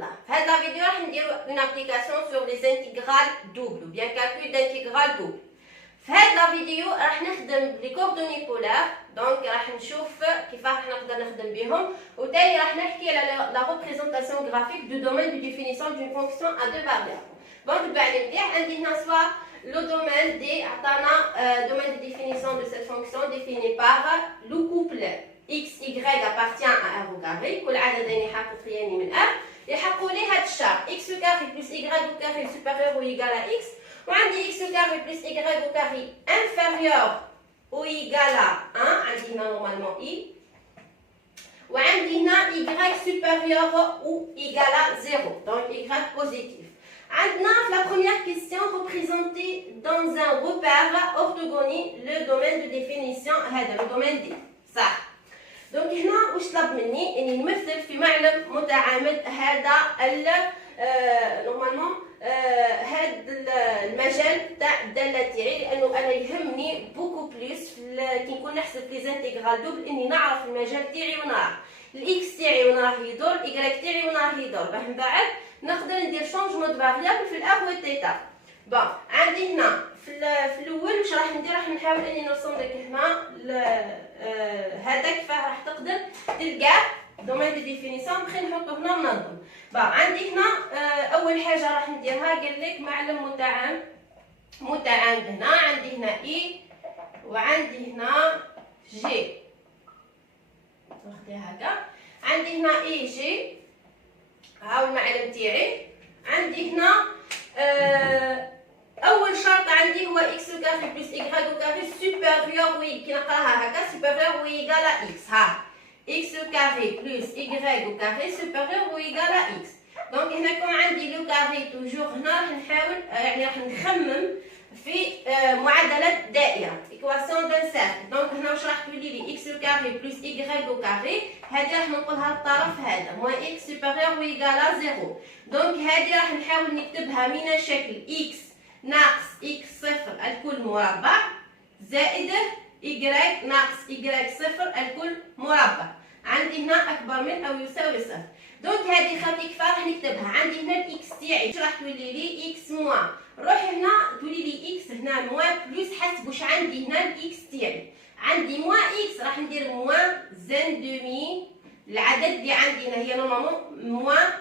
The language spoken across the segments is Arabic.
الله. في هذا الفيديو راح نديرو اون ابليكاسيون سور لي انتيغرال دوبل بيان كالكول دانتيغرال دوبل. في هذا الفيديو راح نخدم لي كوردوني بولار، دونك راح نشوف كيفاش راح نقدر نخدم بهم، وتاني راح نحكي على لا ريبريزونطاسيون غرافيك دو دومين دو ديفينيسيون دون فونكسيون ا دو فاريابل. دونك تبع لي مليح. عندي هنا سوا لو دومين دي عطانا دومين دو ديفينيسيون دو سيت فونكسيون ديفيني بار لو كوبل x y appartient à r au carré، كل عددين حقيقيين من r يحقوا لي هاد الشرط x au carré plus y au carré supérieur ou égal à x، وعندي x au carré plus y au carré inférieur ou égal à 1، عندي هنا نورمالمون i، وعندي هنا y supérieur ou égal à 0، donc y positif. عندنا في la première question représenté dans un repère orthogonal le domaine de définition هذا le domaine D، صح. دونك هنا واش طلب مني اني نمثل في معلم متعامد هذا نورمالمون هذا المجال تاع الداله تاعي، لانه انا يهمني بوكو بليس كي نكون نحسب لي زانتيغرال دوبل اني نعرف المجال تاعي ونعرف الاكس تاعي وين راه يدور، الاي تاعي وين راه يدور، باش من بعد نقدر ندير شونجمون دو فاريابل في الار والثيتا. بون عندي هنا في الاول واش راح ندير، راح نحاول اني نرسم لك هنا هذا كيفاه راح تقدر تلقى دومين دو ديفينيسيون، بخي نحطو هنا وننظم. بون عندي هنا اول حاجه راح نديرها قال لك معلم متعامد هنا، عندي هنا اي وعندي هنا جي، ناخذها هكا، عندي هنا اي جي هاو المعلم تاعي. عندي هنا اول شرط عندي هو x au carré plus y au carré supérieur ou كي نقراها هكا supérieur ou égal à x، ها x au carré plus y au carré supérieur ou égal à x. دونك هنا يكون عندي لو كاري توجور، هنا راح نحاول يعني راح نخمم في معادله دائره ايكواسيون دان سيركل. دونك هنا واش راح تولي لي x au carré plus y au carré، هذه راح ننقلها للطرف هذا moins x supérieur ou égal à 0. دونك هذه راح نحاول نكتبها من شكل x ناقص x صفر الكل مربع زائد y ناقص y صفر الكل مربع، عندي هنا اكبر من او يساوي صفر. دونك هذه خاطر كيف راح نكتبها، عندي هنا الاكس تاعي واش راح تولي لي اكس موان، روح هنا تولي لي اكس هنا موان بلس، حسب واش عندي هنا الاكس تاعي، عندي موان اكس راح ندير موان زين دومي، العدد اللي عندي هنا هي نورمالمون موان.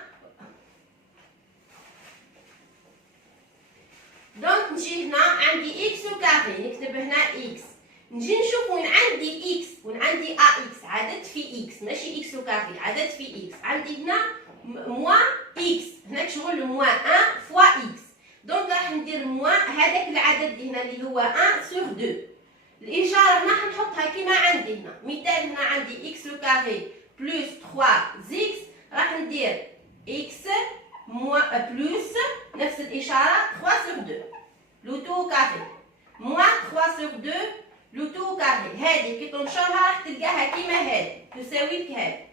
دونك نجي هنا عندي اكس او كاري، نكتب هنا اكس، نجي نشوف وين عندي اكس وين عندي ا اكس، عدد في اكس ماشي اكس او كاري، عدد في اكس، عندي هنا موان اكس، هناك شغل موان 1 فوا اكس. دونك راح ندير موان هذاك العدد هنا اللي هو 1 سور 2. الاشاره هنا حنحطها كيما عندي هنا، مثال هنا عندي اكس او كاري بلس 3 زيكس، راح ندير اكس موان بلس نفس الاشاره 3 سور 2 لو تو كاري موان 3 سور 2 لو تو كاري. هذه كي تنشرها راح تلقاها كيما هذه تساوي لك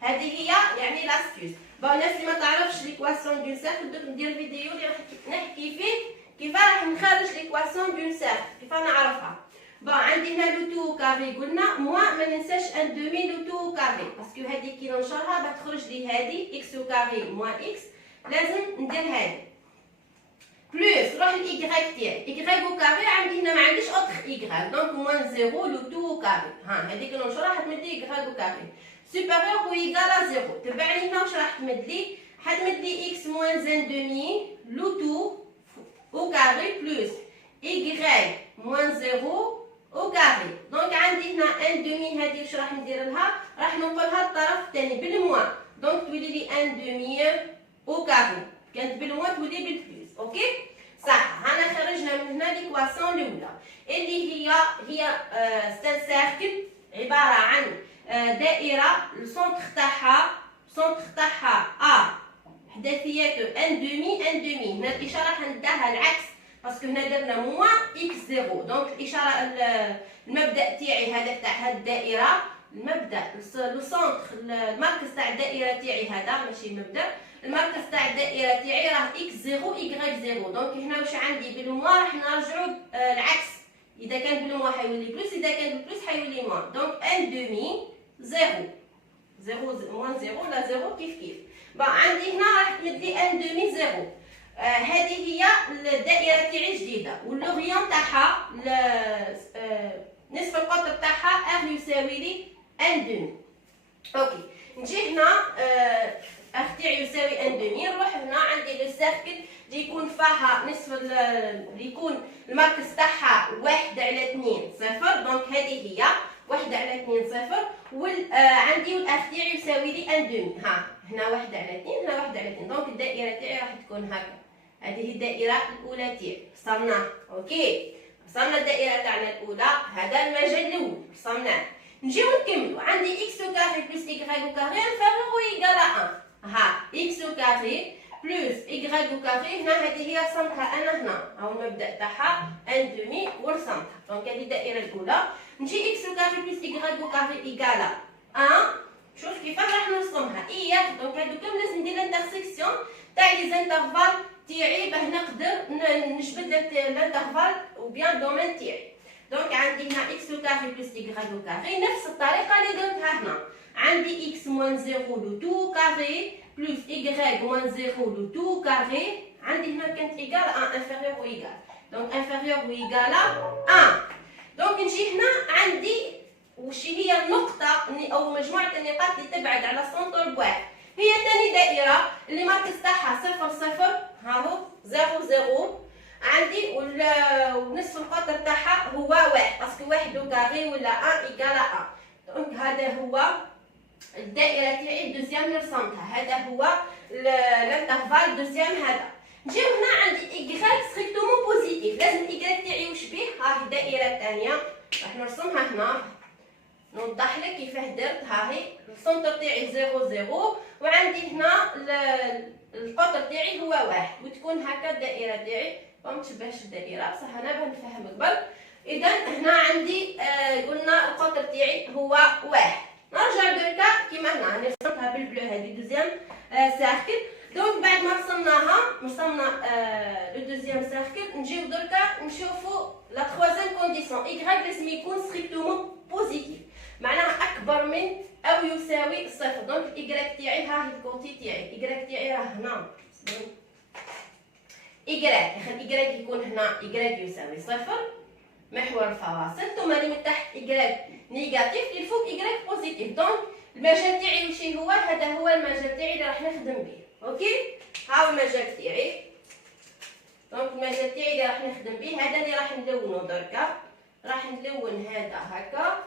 هذه هي يعني لاستيوس. بون الناس اللي ما تعرفش ليكواسيون دون سيركل دوك ندير فيديو اللي راح نحكي فيه كيف راح نخرج ليكواسيون دون سيركل كيف نعرفها. بون عندي هنا لو تو كاري قلنا موان، ما ننساش ان دومي لو تو كاري باسكو هذه كي ننشرها باش تخرج لي هذه اكس او كاري موان اكس، لازم ندير هذه بلس روح الايكغيك تاعي ايكغيك او كاري، عندي هنا ما عنديش اوتر ايكغيك، دونك موان زيرو لو تو كاري، ها هذيك ننشرها حتمد لي ايكغيك او كاري supérieur ou égal à 0. تبعني هنا واش راح تمد لي، حتمد لي x moins 1 demi لو تو au carré plus y moins 0 au carré. دونك عندي هنا 1 demi، هذه واش راح ندير لها، راح ننقلها للطرف الثاني بالموان، دونك تولي لي 1 demi au carré، كانت بالموان تولي بالبلس. اوكي صح. هنا خرجنا من هنا ليكواسيون الاولى اللي هي ستان سيركل عباره عن دائره السونتر تاعها ا حداثيات ان دومي، هنا الاشاره حنديها العكس باسكو هنا درنا موان اكس زيرو. دونك الاشاره المبدا تاعي هذاك تاع هاد الدائره، المبدا لو سونتر المركز تاع الدائره تاعي هذا ماشي المبدا، المركز تاع الدائره تاعي راه اكس زيرو y زيرو. دونك هنا واش عندي بالموان راح نرجعوا العكس، اذا كان بالموان حيولي بلس، اذا كان بالبلس حيولي موان. دونك ان دومي زيرو موان زيرو لا زيرو كيف. بون عندي هنا راح تمد لي ان دومي زيرو. هذه هي الدائره تاعي الجديده، واللوغيون تاعها نصف القطر تاعها ار يساوي لي ان دومي. اوكي، نجي هنا ار تاعي يساوي ان دومي، نروح هنا عندي لو سيركل اللي يكون فيها نصف اللي يكون الماركس تاعها 1/2 صفر، دونك هذه هي 1/2 صفر، عندي الار تاعي يساوي لي ان دومي. ها هنا 1/2 هنا 1/2، دونك الدائره تاعي راح تكون هكا. هذه هي الدائره الاولى تاعي، وصلنا. اوكي، وصلنا الدائره تاعنا الاولى، هذا المجال الاول وصلناه. نجيو نكملوا، عندي اكس او كاري بلس ايكغيك او كاري انفيريور او ايكال ا 1. ها اكس او كاري بلس ايكغيك او كاري، هنا هذه هي رسمتها انا هنا، هاو المبدا تاعها ان دومي ورسمتها، دونك هذه الدائره الاولى. نجي اكس او كاري بلس ايكغيك او كاري ايكال 1، شوف كيفاش راح نرسمها اياك. دونك هادو كامل لازم ندير الانترسيكسيون تاع لي زانترفال تاعي باه نقدر نجبد الانترفال او بيان الدومين تاعي. دونك عندي هنا اكس او كاري بلس ايكغيك او كاري، نفس الطريقه اللي درتها هنا. عندي اكس موان زيرو لو تو كاري بلس ايكغيك موان زيرو لو تو كاري، عندي هنا كانت ايكال 1 انفيريور او ايكال، دونك انفيريور او ايكال 1. دونك نجي هنا عندي وش هي النقطة أو مجموعة النقاط اللي تبعد على السنتر بواحد. هي ثاني دائرة اللي ماركس تاعها 0 0، هاهو 0 0 عندي، ونصف القطر تاعها هو 1 باسكو 1 او كاري ولا 1 ايكال 1. دونك هذا هو الدائرة تاعي الدوزيام اللي رسمتها، هذا هو الانترفال دوزيام هذا. نجيو هنا عندي ايكغيك ستريكتومون بوزيتيف، لازم ايكغيك تاعي وش بيه، ها هي الدائرة الثانية راح نرسمها هنا، نوضح لك كيفاه درت. ها هي السنتر تاعي 0 0، وعندي هنا القطر تاعي هو 1، وتكون هكا الدائره تاعي، ما تشبهش الدائره بصح انا باه نفهم قبل. اذا هنا عندي قلنا القطر تاعي هو 1. نرجع دركا كيما هنا رسمتها بالبلو، هذه دوزيام سيركل. دونك بعد ما رسمنا لو دوزيام سيركل، نجيو دركا نشوفوا لا تخوازيام كونديسيون، ايكغيك لازم يكون ستريكتومون بوزيتيف، معناها اكبر من او يساوي صفر. دونك الايكغيك تاعي ها هي الكوتي تاعي، الايكغيك تاعي راه هنا، ايكغيك خلي الايكغيك يكون هنا، ايكغيك يساوي صفر محور الفواصل، ثم اللي من تحت ايكغيك نيجاتيف، اللي فوق ايكغيك بوزيتيف. دونك المجال تاعي وش هو، هذا هو المجال تاعي اللي راح نخدم به. اوكي، هاو المجال تاعي، دونك المجال تاعي اللي راح نخدم به هذا اللي راح نلونه دركا، راح نلون هذا هكا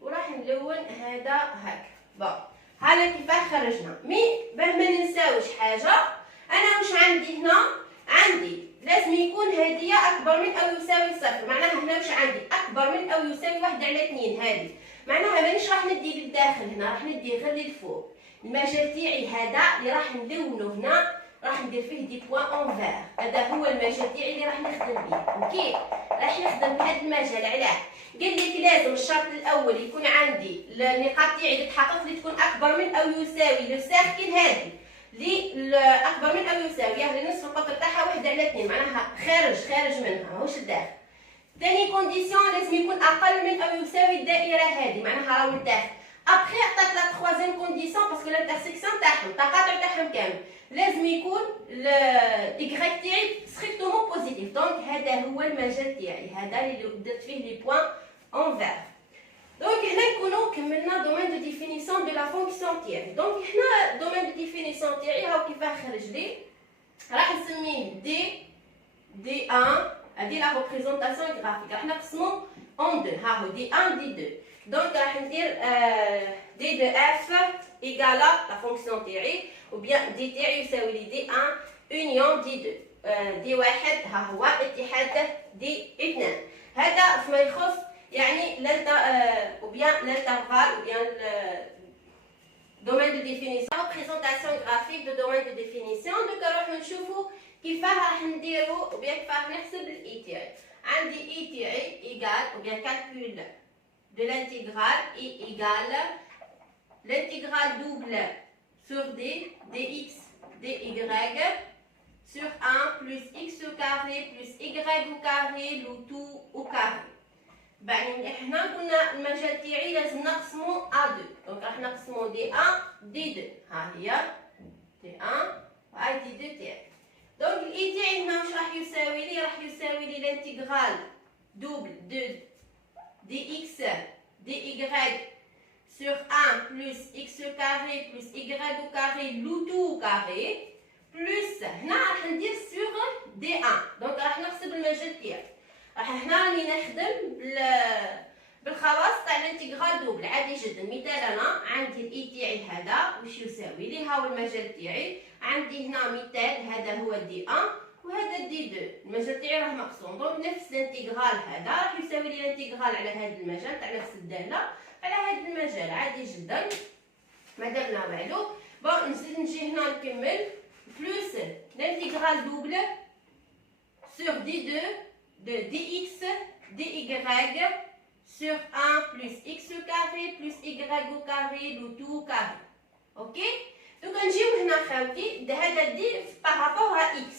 وراح نلون هذا هكا. بون هذا كيفاه خرجنا. مي باه ما ننساوش حاجه، انا واش عندي هنا، عندي لازم يكون هذه اكبر من او يساوي صفر، معناها هنا واش عندي اكبر من او يساوي 1/2، هذه معناها مانيش راح ندي للداخل هنا، راح ندي غير للفوق. المجال تاعي هذا اللي راح نلونه هنا، راح ندير فيه دي بوان اونفير، هذا هو المجال تاعي اللي راح نخدم به. اوكي، راح نخدم بهذا المجال. علاه؟ قال لك لازم الشرط الاول يكون عندي النقاط تاعي اللي تحقق لي تكون اكبر من او يساوي لو سيركل هذه اللي اكبر من او يساوي، يعني نصف القطر تاعها 1/2، معناها خارج منها ماهوش الداخل. ثاني كونديسيون لازم يكون اقل من او يساوي الدائره هذه، معناها راهو الداخل. ابخي عطات لا تخوازيام كونديسيون باسكو الانترسيكسيون تاعهم التقاطع تاعهم كامل لازم يكون الايكغيك تاعي ستريكتومون بوزيتيف. دونك هذا هو المجال تاعي، هذا اللي درت فيه لي بوان اونفير. دونك هنا نكونوا كملنا دومين دو ديفينيسيون دو لا فونكسيون تاعي. دونك هنا دومين دو ديفينيسيون تاعي هاو كيفاه خرج لي، راح نسميه دي 1، هذه لا ريبريزونطاسيون غرافيك، راح نقسمو اون دو، ها هو دي 1 دي 2. دونك راح ندير دي دو اف ايكالا لا فونكسيون تاعي، ou bien دي تاعي يساوي لي دي 1 اونيون دي 2. دي 1 ها هو اتحاد دي 2. هذا فيما يخص يعني ou bien l'intervalle ou bien le domaine de définition, représentation graphique de domaine de définition. Donc راح نشوفوا كيفاه راح نديروا ou bien كيفاه نحسب الاي تاعي. عندي اي تاعي ايكال ou bien calcul de l'intégrale I égale l'intégrale double sur d dx dy sur 1 plus x au carré plus y au carré le tout au carré. بعدين احنا قلنا المجال تاعي لازم نقسمو ا 2، دونك راح نقسمو دي 1 دي 2. ها هي دي 1 راح يساوي لي الانتغرال دوبل دو دي اكس دي ايغريك sur 1 plus x carré plus y au carré لو تو carré plus هنا راح ندير sur دي 1 دونك راح نحسب المجال تاعي. راح هنا راني نخدم بالخواص تاع الانتغرال دوبل عادي جدا. مثال انا عندي الاي تاعي هذا واش يساوي لي، ها هو المجال تاعي. عندي هنا مثال هذا هو دي 1 وهذا دي 2، المجال تاعي راه مقسوم. دونك نفس الانتغرال هذا راح يساوي لي الانتغرال على هذا المجال تاع نفس الداله على هذا المجال عادي جدا ما درنا والو. بون نجي هنا نكمل بلوس الانتغرال دوبل sur دي 2 de dx dy sur 1 plus x carré plus y au carré le tout carré. اوكي دونك نجيو هنا خاوتي هذا دي بارابور ا x.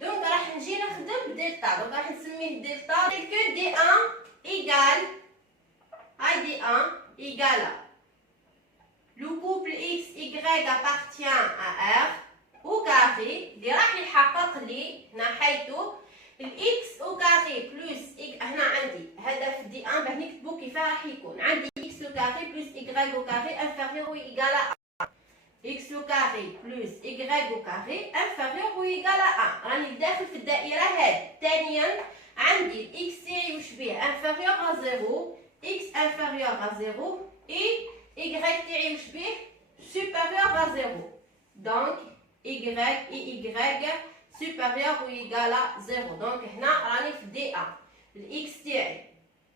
دونك راح نجي نخدم دلتا. دونك راح نسميه دلتا tel que d1 égale هاي d1 égale le couple x y appartient à r au carré اللي راح يحقق لي هنا حيث الاكس او كاري بلس هنا عندي هذا في دي 1 باه نكتبو كيف راح يكون. عندي اكس او كاري بلس ايغريك او كاري انفيريور او ايغال ا اكس او كاري بلس ايغريك او كاري انفيريور او ايغال ا. راني داخل في الدائره هذه. ثانيا عندي الاكس تاعي واش بيه انفيريور ا 0 اكس انفيريور ا 0 اي ايغريك تاعي واش بيه سوبيريور ا 0 دونك ايغريك ايغريك supérieur ou égal à 0. Donc هنا راني في دي 1 الاكس تاعي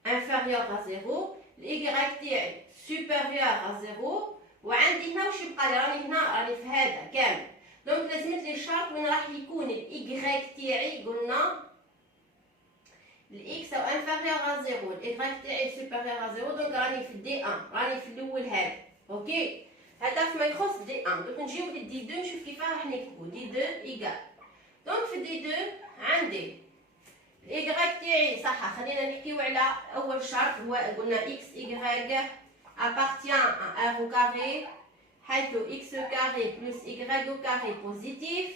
inférieur à 0 الاي تاعي supérieur à 0 وعندي هنا واش يبقى لي راني في هذا كامل. دونك لازمت لي الشرط وين راح يكون الاي تاعي. قلنا الاكس او inférieur à 0 الاي تاعي supérieur à 0 دونك راني في دي 1 راني في الاول هذا. اوكي هذا فيما يخص دي 1. دونك نجيو لدي 2 نشوف كيف راح نكتبو دي 2 ايكال. دونك في دي 2 عندي الايغريك تاعي صح. خلينا نحكيو على اول شرط هو قلنا اكس ايغريك appartient à r au carré حيث x carré plus y au carré بوزيتيف.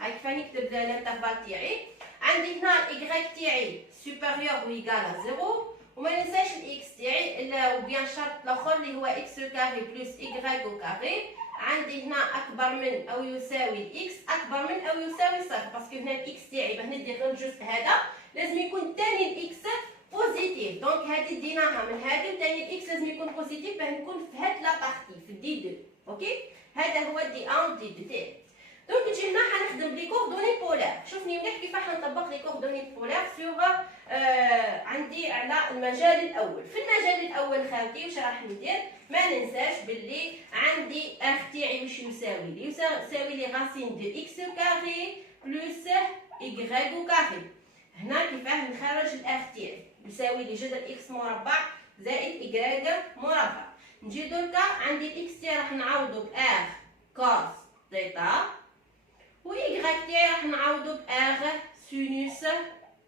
هاي كيف نكتب الانترفال تاعي. عندي هنا الايغريك تاعي supérieur ou égal à 0 وما ننساش الاكس تاعي وبيان الشرط الاخر اللي هو x carré plus y au carré. عندي هنا اكبر من او يساوي الاكس اكبر من او يساوي صفر باسكو هنا الاكس تاعي باه ندير غير الجزء هذا لازم يكون ثاني الاكس بوزيتيف. دونك هذه ديناها من هذه ثاني الاكس لازم يكون بوزيتيف باه نكون في هاد لا بارتي في دي 2. اوكي هذا هو دي 1 ودي 2 تاعي. دونك نجي هنا حنخدم لي كوردوني بولار. شوفني مليح كيف حنطبق لي كوردوني بولار سوغ عندي على المجال الاول. في المجال الاول خاوتي واش راح ندير؟ ما ننساش باللي عندي اخ تاعي واش يساوي لي يساوي لي راسين دو اكس كاري بلس ايغريك او كاري. هنا كيفاه نخرج الاخ تاعي يساوي لي جذر اكس مربع زائد ايغريك مربع. نجي دركا عندي الاكس تاعي راح نعوضو بار كوس ثيتا وايغريك تاعي راح نعوضو بار سينوس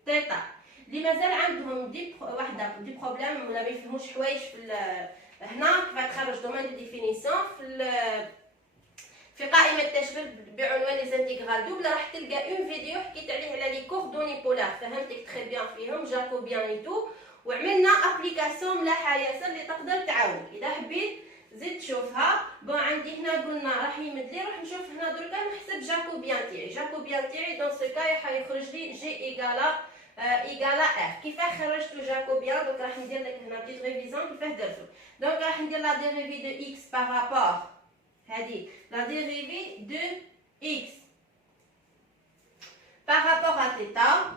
ثيتا. اللي مازال عندهم دي بروبليم ولا ما يفهموش حوايج في هنا كيف تخرج دومين دو ديفينيسيون في قائمه التشغيل بعنوان لي زانتيغرال دوبل راح تلقى اون فيديو حكيت عليه على لي كوردوني بولار فهمتك تري بيان فيهم جاكوبيان اي تو وعملنا ابليكاسيون ملاحه ياسر اللي تقدر تعاونك اذا حبيت زيد تشوفها. بون عندي هنا قلنا راح يمد لي روح نشوف هنا دركا نحسب جاكوبيان تاعي دون سو كاي حيخرج لي جي ايغالا ار. كيفاه خرجتو جاكوبيان؟ دونك راح ندير لك هنا بيت ريفيزيون كيفاه درتو. دونك راح ندير لا ديريفي دو اكس بارابور هذه لا ديريفي دو اكس بارابور ا ثيتا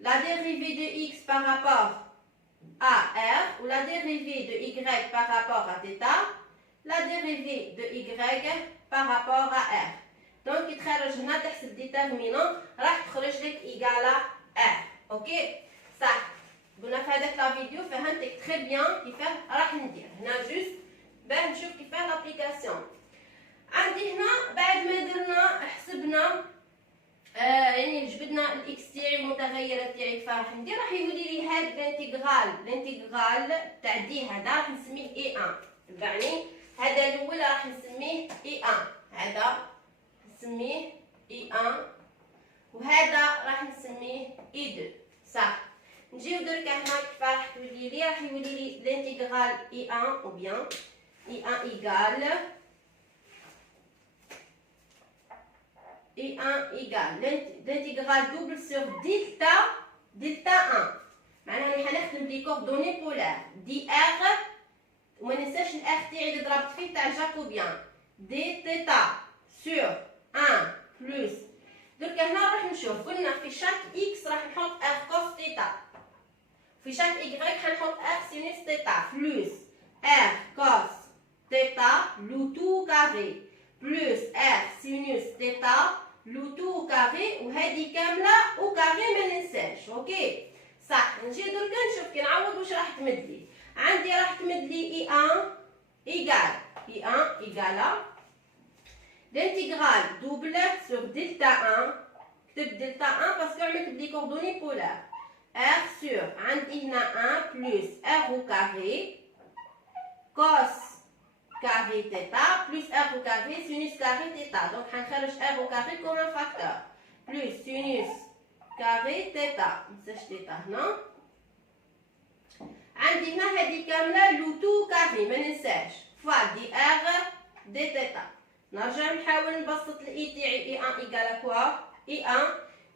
la dérivée de x par rapport à r ou la dérivée de y par rapport à θ la dérivée de y par rapport à r. دونك يتخرج هنا تحسب ديتيرمينون راح تخرج لك ايغالا ار. اوكي صح قلنا في هذاك لا فيديو فهمتك تري بيان كيفاه راح ندير. هنا جوست باه نشوف كيفاه لابليكاسيون. عندي هنا بعد ما درنا حسبنا يعني جبدنا الاكس تاعي والمتغيرات تاعي كيف راح ندير راح يولي لي هاد الانتغرال تاع دي هذا راح نسميه اي 1. تبعني هذا الاول راح نسميه اي 1 هذا نسميه اي 1 وهذا راح نسميه اي 2 صح. نجيو دركا هنا كيف راح تولي لي، راح يولي لي لانتيغرال اي 1 او بيان اي 1 ايكال اي 1 ايكال لانتيغرال دوبل سور دلتا 1. معناها راني حنخدم لي كوردوني بولار دي ار، وما ننساش الاخ تاعي اللي ضربت فيه تاع جاكوبيان دي تيتا سور 1 بلس. دركا هنا راح نشوف، قلنا في شاك اكس راح نحط ار كوس تيتا، في شاك ايكغيك حنحط ار سينوس تيتا بلس ار كوس تيتا لو تو كاري بلس ار سينوس تيتا لو تو كاري، وهذه كامله وكاري ما ننساش. اوكي صح. نجي دركا نشوف كي نعوض واش راح تمد لي. عندي راح تمد لي اي 1 ايكال اي 1 ايكالا لانتيغرال دوبل سور دلتا 1. كتب دلتا 1 باسكو عملت بلي كوردوني بولار ار سور عندي هنا 1 بلس ار او كاري كوس كاري تيتا بلس ار او كاري سينوس كاري تيتا. دونك حنخرج ار او كاري كوم ان فاكتور بلس سينوس كاري تيتا، منساش تيتا هنا. عندي هنا هذه كامله لو تو كاري ما ننساش فوا دي ار دي تيتا. نرجع نحاول نبسط الاي تاعي. اي 1 ايكالا كوا؟ اي 1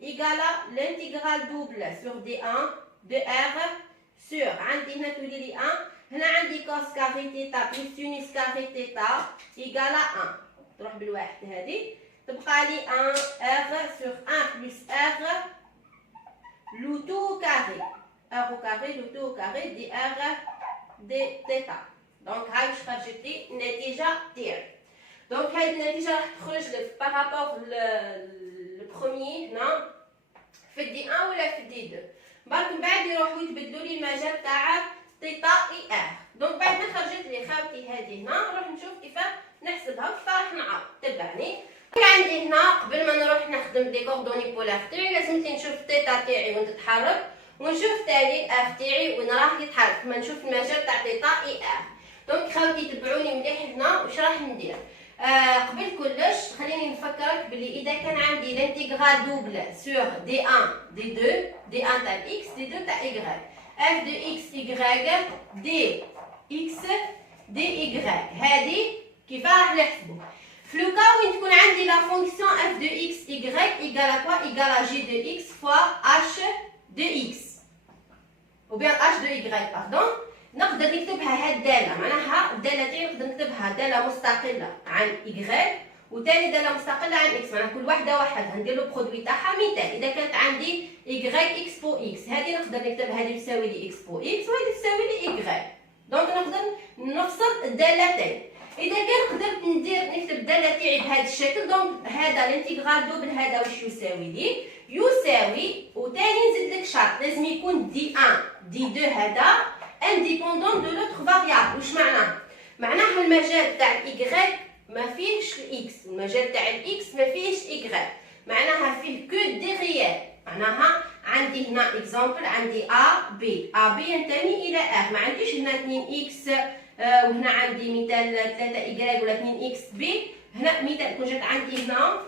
ايكالا لانتيغرال دوبل سور دي 1 دو ار سور عندي هنا تولي لي 1. هنا عندي كوس كاري تيتا بلس سينوس كاري تيتا ايكالا 1. تروح بالواحد هذه، تبقى لي 1 ار سور 1 بلس ار لو تو كاري ار كاري لو تو كاري دي ار دي تيتا. دونك هاي واش خرجت لي النتيجه تاعي. دونك هذه النتيجه راح تخرج لك بارابور البروميي هنا في دي 1 ولا في دي 2. برك من بعد يروحوا يتبدلوا لي المجال تاع تيتا اي ار. دونك بعد ما خرجت لي خاوتي هذه هنا نروح نشوف كيف نحسبها وكيف راح نعوض. تبعني عندي هنا قبل ما نروح نخدم لي كوردوني بولار تاعي لازمني نشوف تيتا تاعي وين تتحرك، ونشوف تاني ار تاعي وين راه يتحرك، ما نشوف المجال تاع تيتا اي ار. دونك خاوتي تبعوني مليح هنا واش راح ندير. قبل كلش خليني نفكرك بلي اذا كان عندي لانتيغرال دوبل سور دي 1 دي 2 دي 1 تاع اكس دي 2 تاع اي اف دو اكس ايغريك دي اكس دي ايغريك، هذه كيف راح نحسبو. في لو كا وين تكون عندي لا فونكسيون اف دو اكس ايغريك ايغالا كوا ايغالا جي دو اكس فوا اش دو اكس او بيان اش دو ايغريك باردون، نقدر نكتبها هاد الداله. معناها الداله تاعي نقدر نكتبها داله مستقله عن ايغريك وثاني داله مستقله عن اكس، معناها كل واحده وحدها ندير له برودوي تاعها. مثال اذا كانت عندي ايغريك اكس بو اكس، هذه نقدر نكتبها هذه تساوي لي اكس بو اكس وهذه تساوي لي ايغريك. دونك نقدر نفصل الدالتين. اذا كان قدرت نكتب الداله تاعي بهذا الشكل، دونك هذا الانتيغرال دوبل هذا واش يساوي لي؟ يساوي وثاني نزيد لك شرط لازم يكون دي 1 دي 2 هذا انديبوندون دو لوتر فاريابل. واش معناه؟ معناها المجال تاع الايغريك ما فيهش الاكس، والمجال تاع الاكس ما فيهش ايغريك، معناها فيه كو دي ريال. معناها عندي هنا اكزامبل، عندي ا بي ينتمي الى ار، ما عنديش هنا 2 اكس وهنا عندي مثال 3 ايغريك ولا 2 اكس بي. هنا مثال كون جات عندي هنا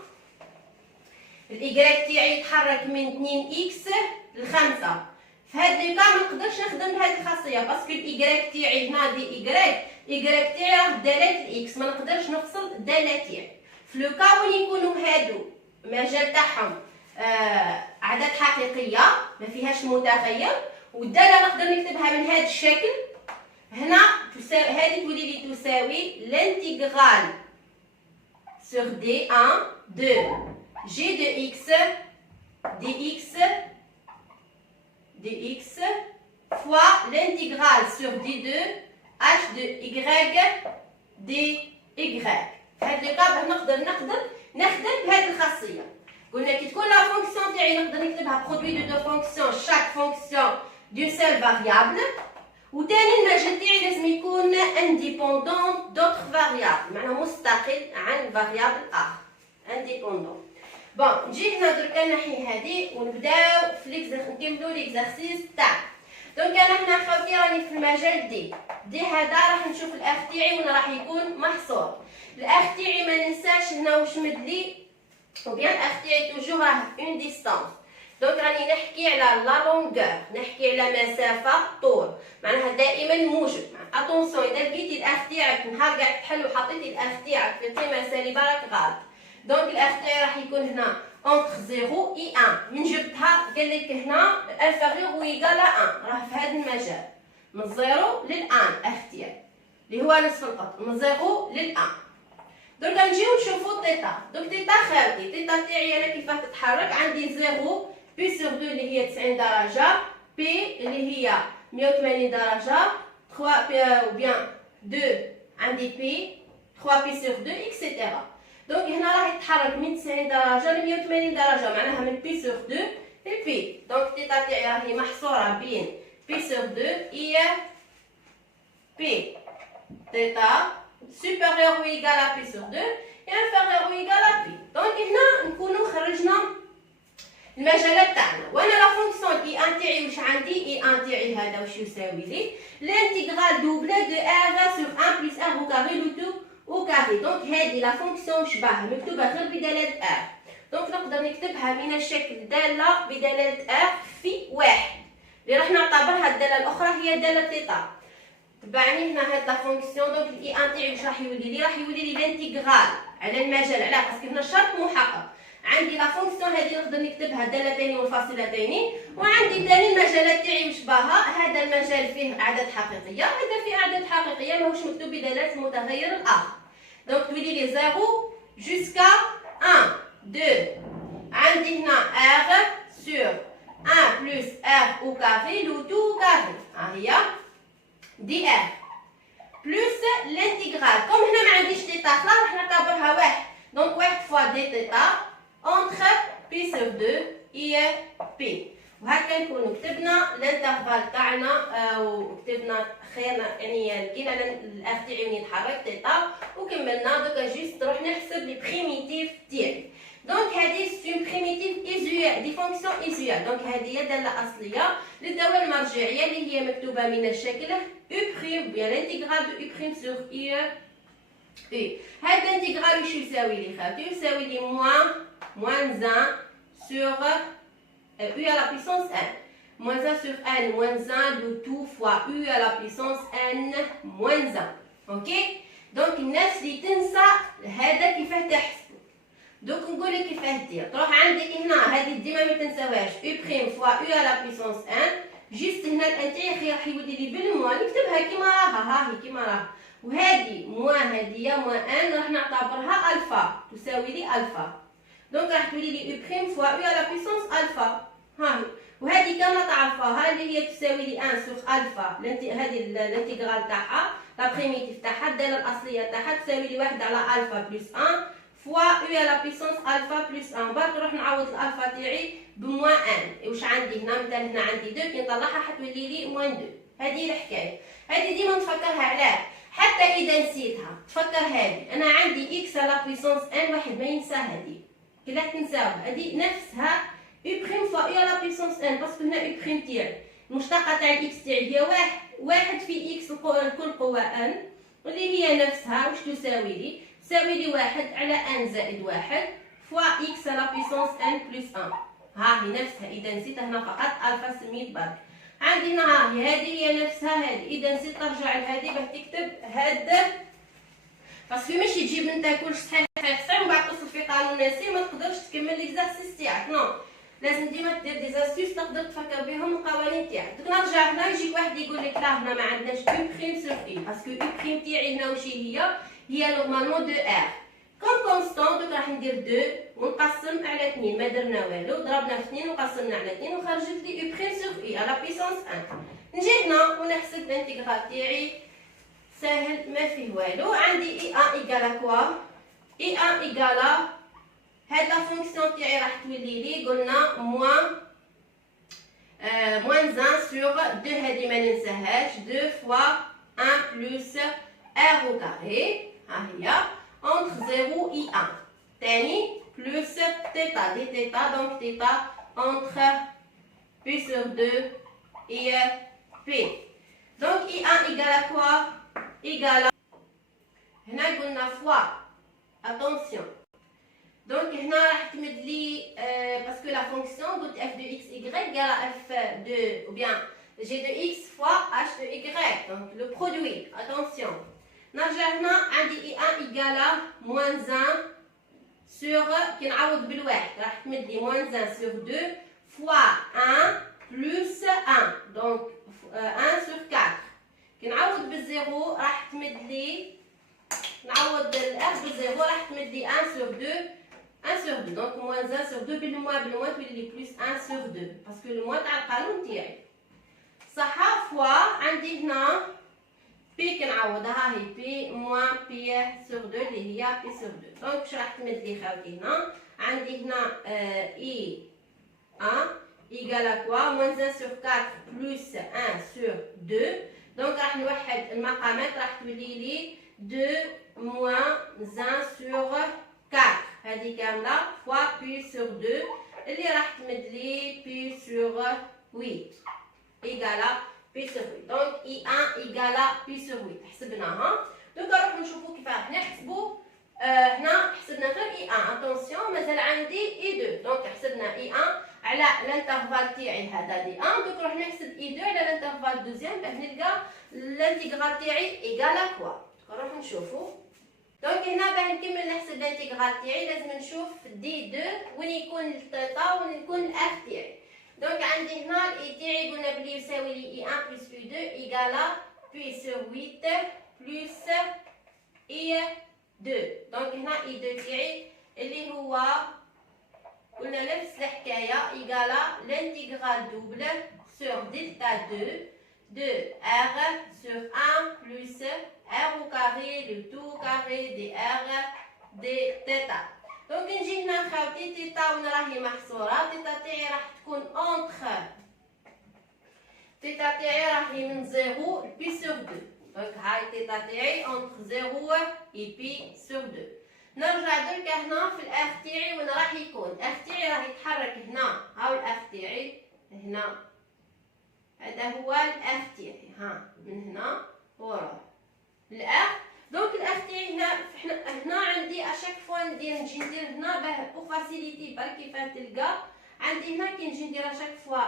الايغريك تاعي يتحرك من 2 اكس ل 5، في هاد لي كا ما نقدرش نخدم بهاد الخاصيه باسكو الايغريك تاعي هنا دي ايغريك تاعي راه داله الاكس، ما نقدرش نفصل الداله تاعي. في لو كا وين يكونوا هادو المجال تاعهم اعداد حقيقيه ما فيهاش متغير والداله نقدر نكتبها من هذا الشكل، هنا تساوي هذه تولي لي تساوي لانتيغرال سور دي 1 دو جي دو اكس دي اكس فوا لانتيغرال سور دي 2 اش دو ايغريك دي ايغريك. في هذا الكاب نقدر نخدم بهذه الخاصيه. قلنا كي تكون لا فونكسيون تاعي نقدر نكتبها برودوي دو فونكسيون شاك فونكسيون دون سيل فاريابل، وثاني المجال تاعي لازم يكون انديبوندون دوطر فاريابل، معناها مستقل عن فاريابل اخر انديبوندون. بون نجي هنا دركا الناحيه هذه ونبداو في نكملوا ليكزارسيس تاعنا. دونك انا هنا خاوتي راني في المجال دي هذا راح نشوف الاخ تاعي وين راح يكون محصور. الاخ تاعي ما ننساش هنا واش مدلي ou bien الاخ تاعي توجور راه اون ديستانس. دونك راني نحكي على لا لونغور، نحكي على مسافه طول، معناها دائما موجب. اتونسيون اذا لقيتي الاخ تاعك نهار قاعد تحل وحطيتي الاخ تاعك في قيمه سالبه راك غلط. دونك الاخ تاعي راح يكون هنا اونتر 0 و 1. من جبتها قال لك هنا انفيريور و ايكال 1، راه في هذا المجال من 0 لل 1 الاخ تاعي اللي هو نصف القطر من 0 لل 1. درك نجيو نشوفو تيتا. دونك تيتا خالتي، تيتا تاعي انا كيفاه تتحرك؟ عندي 0 بي سور 2 اللي هي 90 درجه، بي اللي هي 180 درجه، 3 بي او بيان 2 عندي بي 3 بي سور 2 اكسيتيرا. دونك هنا راح يتحرك من 90 درجه ل 180 درجه، معناها من بي سور 2 للبي. دونك تيتا تاعي راهي محصوره بين بي سور 2 هي بي تيتا supérieur ou égal à P sur 2 et inférieur ou égal à P. Donc هنا نكونوا خرجنا المجالات تاعنا. وانا لا فونكسيون اي ان تاعي واش عندي؟ اي ان تاعي هذا واش يساوي لي؟ لانتيغرال دوبلي دو ار سور 1 بلس ار او كاري لو تو او كاري. دونك هذه لا فونكسيون شبه مكتوبه غير بدلاله ار. دونك نقدر نكتبها من الشكل داله بدلاله ار في واحد اللي راح نعتبرها الداله الاخرى هي داله تيتا. تبعني هنا هاد لا فونكسيون. دونك الاي ان تاعي واش راح يولي لي؟ راح يولي لي لانتيغرال على المجال. علاه؟ باسكو هنا الشرط محقق. عندي لا فونكسيون هذه نقدر نكتبها دالتين منفصلتين، وعندي ثاني المجالات تاعي وشبهها. هذا المجال فيه اعداد حقيقيه، هذا فيه اعداد حقيقيه ماهوش مكتوب بدلاله المتغير الاخر. دونك تولي لي 0 جوسكا 1 2. عندي هنا ار سور 1 بلس ار او كاري لو تو كاري، ها هي دي ار بلس لانتيغرال. كوم هنا ما عنديش تيتا خلاص راح نعتبرها واحد. دونك واحد فوا دي تيتا اونتر بي سور 2 هي بي. وهكا نكونوا كتبنا الانترفال تاعنا وكتبنا خيرنا، يعني لقينا الاخ تاعي وين يتحرك تيتا وكملنا. دوكا جيست نروح نحسب لي بريميتيف تاعي. دونك هذه سي اون بريميتيف ايزويال دي فونكسيون ايزويال. دونك هذه هي داله اصليه للداله المرجعيه اللي هي مكتوبه من الشكل u بريم بيان لانتيغرال دو u بريم سور u u. هذا الانتيغرال واش يساوي لي خاوتي؟ يساوي لي موان 1 sur u à la puissance n. Moins 1 sur n moins 1 de tout fois u à la puissance n moins 1. Ok? Donc الناس اللي تنسى هذا كيفاه تحسب. دوك نقول لك كيفاه دير. تروح عندك هنا هذه ديما ما تنساوهاش u بريم فوا u à la puissance n. جيست هنا الانتيغ راح يولي لي بالموان، نكتبها كيما راها، ها هي كيما راها. وهذه موان هذه موان ان راح نعتبرها الفا تساوي لي الفا. دونك راح تولي لي u بريم فوا u à la puissance الفا، ها هي. وهذه كما تعرفوها اللي هي تساوي لي 1 سور الفا، هذه الانتيغرال تاعها لا بريميتيف تاعها الداله الاصليه تاعها تساوي لي 1 على الفا بلس 1 فوا u à la puissance الفا بلس 1. برك نروح نعوض الالفا تاعي بموان ان. واش عندي هنا؟ مثلا هنا عندي 2 كي نطلعها حتولي لي موان 2. هذه الحكايه، هذه ديما نفكرها. علاه؟ حتى اذا نسيتها تفكر هذه. انا عندي اكس على بيسونس ان، واحد ما ينسى هذه كي لا تنساوها. هذه نفسها u بريم فوا u à la puissance n، باسكو هنا u بريم تاعي المشتقه تاع الاكس تاعي هي واحد في اكس الكل قوه ان، واللي هي نفسها واش تساوي لي؟ تساوي لي 1 على n زائد 1 فوا x على بيسونس n بلس 1. ها هي نفسها. اذا نسيت هنا فقط الفا سميت برك. عندي هنا ها هي هذه هي نفسها هذه. اذا نسيت ترجع لهذه باه تكتب هاد، باسكو ماشي تجيب انت كلش صحيح صحيح ومن بعد توصل في قانون ناسي ما تقدرش تكمل ليكزارسيس تاعك. نو، لازم ديما دير دي زاستيس تقدر تفكر بهم القوانين تاعك. دوك نرجع هنا يجيك واحد يقول لك لا هنا ما عندناش u بريم سور اي، باسكو u بريم تاعي هنا واش هي نورمالمون 2 ار كون كونستون. دوك راح ندير 2 ونقسم على 2، ما درنا والو، ضربنا في 2 وقسمنا على 2 وخرجت لي u بريم سور اي على بيسونس 1. نجي هنا ونحسب الانتيغرال تاعي ساهل ما فيه والو. عندي اي ان ايكالا كوا؟ اي ان ايكالا هاد لا فونكسيون تاعي راح تولي لي قلنا موان 1 سور 2. هادي ما ننساهاش 2 فوا 1 بلس ار او كاري، ها هي entre 0 et 1. تاني plus θ دي θ. donc θ entre p sur 2 et p. donc I1 égale à quoi? Égale à... هنا قلنا fois. attention. donc دونك هنا راح تمد لي باسكو لا فونكسيون قلت اف دو اكس ايغريك قال اف دو او بيان جي دو اكس فوا اش دو ايغريك دونك لو برودوي اتونسيون نرجع هنا عندي اي 1 ايغالا موان 1 سور كي نعوض بالواحد راح تمد لي موان 1 سور 2 فوا 1 بلس 1 دونك 1 سور 4 كي نعوض بالزيرو راح تمد لي نعوض الاف بالزيرو راح تمد لي 1 سور 2 1 sur 2 donc moins 1 sur 2 بالموا تولي لي بلس 1 sur 2 باسكو الموا تاع القانون تاعي صح فوا عندي هنا بي كنعوضها هي بي موان بي sur 2 اللي هي بي sur 2 دونك واش راح تمد لي خاوتي هنا عندي هنا اي 1 ايكال كوا موان 1 sur 4 بلس 1 sur 2 دونك راح نوحد المقامات راح تولي لي 2 موان 1 sur 4 هذه كامله فوا بي sur 2 اللي راح تمد لي بي sur 8 ايكالا بي sur 8 دونك اي 1 ايكالا بي sur 8 حسبناها دونك نروحو نشوفو كيف راح نحسبو هنا حسبنا غير اي 1 اتونسيون مازال عندي اي 2 دونك حسبنا اي 1 على الانترفال تاعي هذا دي 1 دونك نروح نحسب اي 2 على الانترفال دوزيام باه نلقى الانتيغرال تاعي ايكالا كوا نروحو نشوفو دونك هنا باه نكمل نحسب الانتيغرال تاعي لازم نشوف دي 2 وين يكون الثيتا وين يكون الاف تاعي دونك عندي هنا الاي تاعي قلنا بلي يساوي لي اي 1 بلس اي 2 ايكالا بي سور 8 بلس اي 2 دونك هنا اي 2 تاعي اللي هو قلنا نفس الحكايه ايكالا لانتيغرال دوبل سور دلتا 2 de r sur 1 plus r au carré le tout carré de r de θ دونك نجي هنا خاوتي تيتا وين راهي محصوره تيتا تاعي راح تكون اونتر تيتا تاعي راهي من 0 بي سور 2 دونك هاي تيتا تاعي اونتر 0 اي بي سور 2 نرجع درك هنا في الاخ تاعي وين راح يكون الاخ تاعي راح يتحرك هنا هاو الاخ تاعي هنا هذا هو الاخ تاعي ها من هنا وراه الاخ دونك الاخ تاعي هنا هنا عندي اشاك فوا نجي ندير هنا باه بو فاسيليتي برك كيف تلقى عندي هنا كي نجي ندير اشاك فوا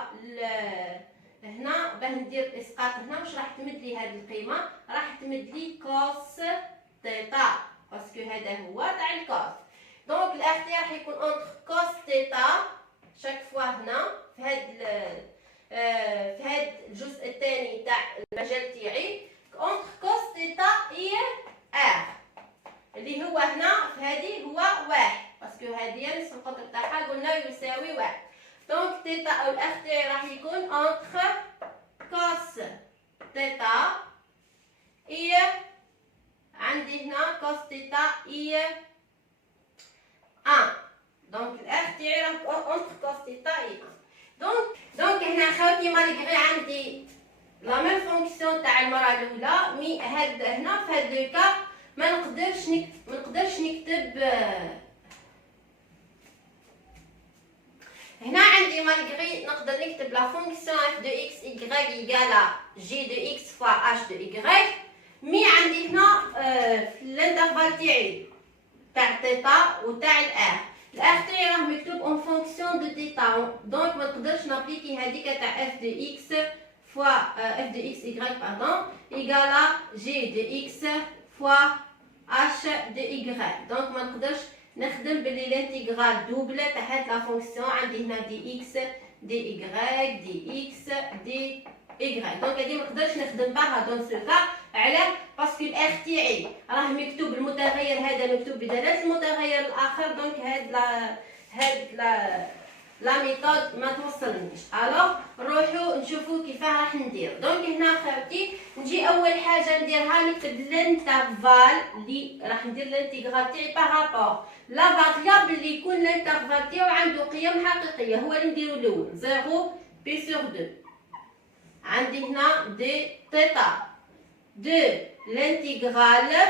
هنا باه ندير اسقاط هنا واش راح تمد لي هذه القيمه راح تمد لي كوس تيتا باسكو هذا هو تاع الكوس دونك الاخ تاعي راح يكون اونتر كوس تيتا شاك فوا هنا في هذا الجزء الثاني تاع المجال تاعي اونتر كوس تيتا اي ار اللي هو هنا في هذه هو 1 باسكو هذه نصف القطر تاعها قلنا يساوي 1 دونك تيتا او الاخ تاعي راح يكون اونتر كوس تيتا اي عندي هنا كوس تيتا اي 1 دونك الاخ تاعي راح اونتر كوس تيتا اي 1 دونك هنا خاوتي مالغري عندي لا ميم فونكسيون تاع المره الاولى مي هاد هنا في هاد لو كا ما نقدرش نكتب هنا عندي مالغري نقدر نكتب لا فونكسيون اف دو اكس ايغريك ايكالا جي دو اكس فوا اش دو ايغريك مي عندي هنا في الانترفال تاعي تاع تيتا وتاع الار الاخ تاعي راه مكتوب اون فونكسيون دو تيتا دونك ما نقدرش نابليكي هذيك تاع اف دو اكس فوا اف دو اكس ايغريك باردون ايكالا جي دو اكس فوا اش دو ايغريك دونك ما نقدرش نخدم بلي لانتيغرال دوبل تاع هاد لا فونكسيون عندي هنا دي اكس دي ايغريك دي اكس دي ايغريك دونك هادي ما نقدرش نخدم بها دون سو كا علاه باسكو الاخ تاعي راه مكتوب المتغير هذا مكتوب بدلاله المتغير الاخر دونك لا ميثود ما توصلنيش الوغ نروحو نشوفو كيفاه راح ندير دونك هنا خاوتي نجي اول حاجه نديرها نكتب الانترفال اللي راح ندير الانتيغرال تاعي بارابور لا فاريابل اللي يكون الانترفال تاعو عنده قيم حقيقيه هو اللي نديرو الاول 0 بي سور 2 عندي هنا دي تيتا de l'intégrale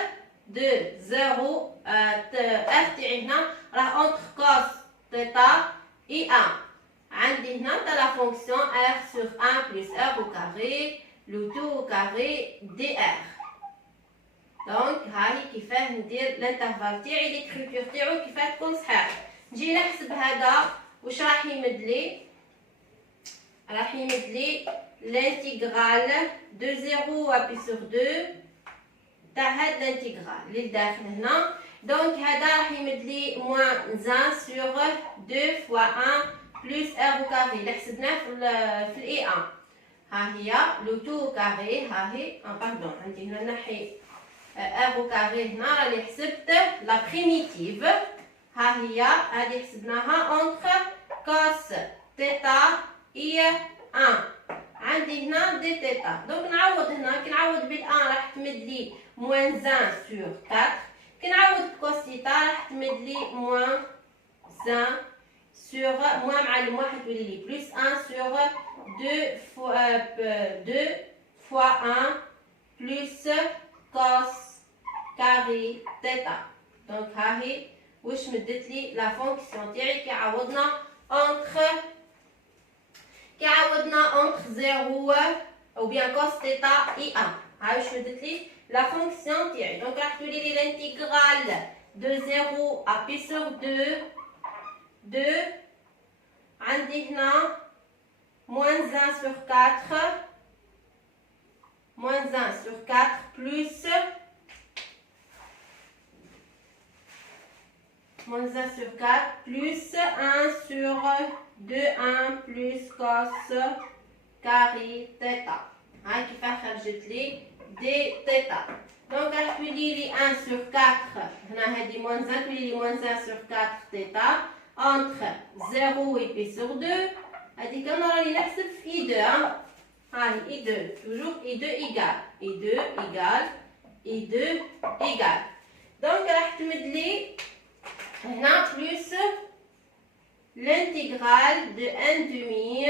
de 0 f تاعي هنا راه اونتر كوس تيتا اي 1 عندي هنا تاع لا فونكسيون r sur 1 plus r au carré le tout au carré dr دونك هاهي كيفاه ندير الانترفال تاعي ليكريتور تاعو كيفاه تكون صحيح نجي نحسب هذا واش راح يمد لي. راح يمد لي لانتيغرال دو 0 ابي سور 2 تاع هاد لانتيغرال اللي لداخل هنا. دونك هذا راح يمد لي موان 1 سور 2 فوا 1 بلس ار او كاري اللي حسبناه في الاي 1. ها هي لو تو كاري، ها هي باردون عندي هنا نحي ار او كاري، هنا راني حسبت لا بريميتيف. ها هي هذه حسبناها اونتر كوس تيتا اي 1. عندي هنا دي تيتا. دونك نعوض هنا، كي نعوض بالان راح تمد لي موان 1 سور 4. كي نعوض بكوس تيتا راح تمد لي موان 1 سور موان معلم واحد تولي لي بلس 1 سور 2 فوا 1 بلس كوس كاري تيتا. دونك ها هي واش مدت لي لا فونكسيون تاعي كي عوضنا اونتر 0 او بيان كوس تيتا اي 1. ها واش مدت لي لا فونكسيون تاعي. دونك راح تولي لي لانتيغرال دو 0 ا بي سور 2 عندي هنا موان 1 سور 4 موان 1 سور 4 بلس moins 1 sur 4 plus 1 sur 2 1 plus cos carré θ. هاي كيفاه خرجت لي دي θ. دونك راح تولي لي 1 sur 4 هنا هذه moins 1 تولي لي moins 1 sur 4 θ entre 0 et pi sur 2. هذيك انا راني نحسب في اي 2. هاي اي 2 toujours اي 2 ايكال اي 2 ايكال اي 2 ايكال. دونك راح تمد لي هنا بلس l'intégrale de 1 demi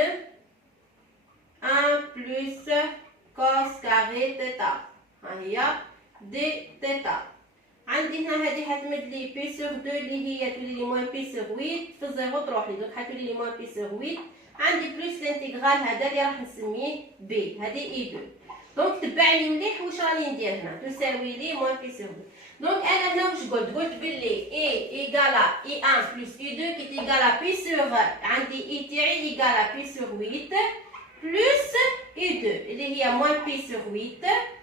1 plus cos carré θ. ها هي دي θ. عندي هنا هذه حتمد لي بي سور 2 اللي هي تولي لي موان بي سور 8 في الزيرو تروح لي. دونك حتولي لي موان بي سور 8. عندي بلس الانتيغرال هذا اللي راح نسميه بي، هذه اي 2. دونك تبعني مليح واش راني ندير هنا، تساوي لي موان بي سور 2. دونك انا هنا واش قلت بلي اي ايكالا اي 1 بلس اي 2 كي تيكالا بي سور عندي اي تاعي ايكالا بي سور 8 بلس اي 2 اللي هي موان بي سور 8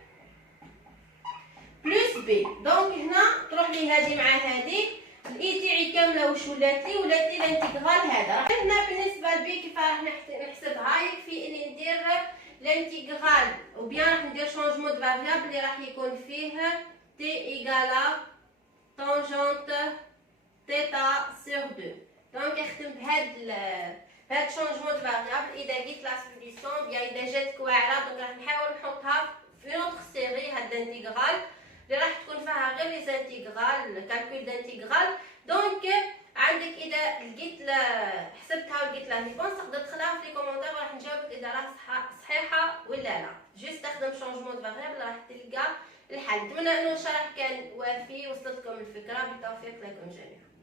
بلس بي. دونك هنا تروح لي هذه مع هذه، الاي تاعي كامله واش ولات لي الانتيغرال هذا. هنا بالنسبه لبي كيف راح نحسبها، يكفي اني ندير الانتيغرال وبيان راح ندير شونجمون دو فاريابل اللي راح يكون فيه t égale à tangente θ sur 2. دونك نختم بهاد شونجمون دو فاريابل. اذا لقيت لا سوليسيون بيان اذا جاتك واعره دونك راح نحاول نحطها في نوتر سيري هاد الانتيغرال اللي راح تكون فيها غير لي زانتيغرال كالكول دانتيغرال. دونك عندك اذا لقيت حسبتها ولقيت لا ريبونس تقدر تخليها في لي كومونتير وراح نجاوبك اذا راها صحيحه ولا لا. جوست استخدم شونجمون دو فاريابل راح تلقى الحل. نتمنى انه الشرح كان وافي وصلتكم الفكره. بالتوفيق لكم جميعا.